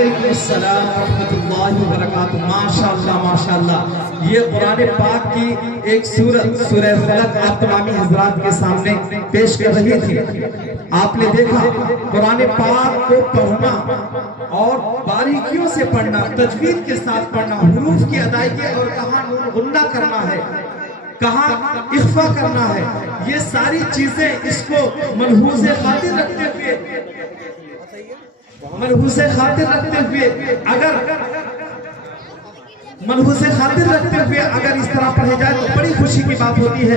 वालेकुमुस्सलाम रहमतुल्लाहि व बरकातुहू। माशाअल्लाह माशाअल्लाह, ये कुरान पाक की एक सूरत सूरह फलक आप तमामी हजरात के सामने पेश कर रही थी। आपने देखा कुरान पाक को पढ़ना और बारीकियों से पढ़ना, तजवीद के साथ पढ़ना, हुरूफ की अदायगी और कहाँ गुन्ना करना है, कहाँ इख्फा करना है, ये सारी चीजें इसको मनहूसे खातिर रखते हुए अगर मनहूसे खातिर रखते हुए अगर इस तरह पढ़े जाए तो बड़ी खुशी की बात होती है।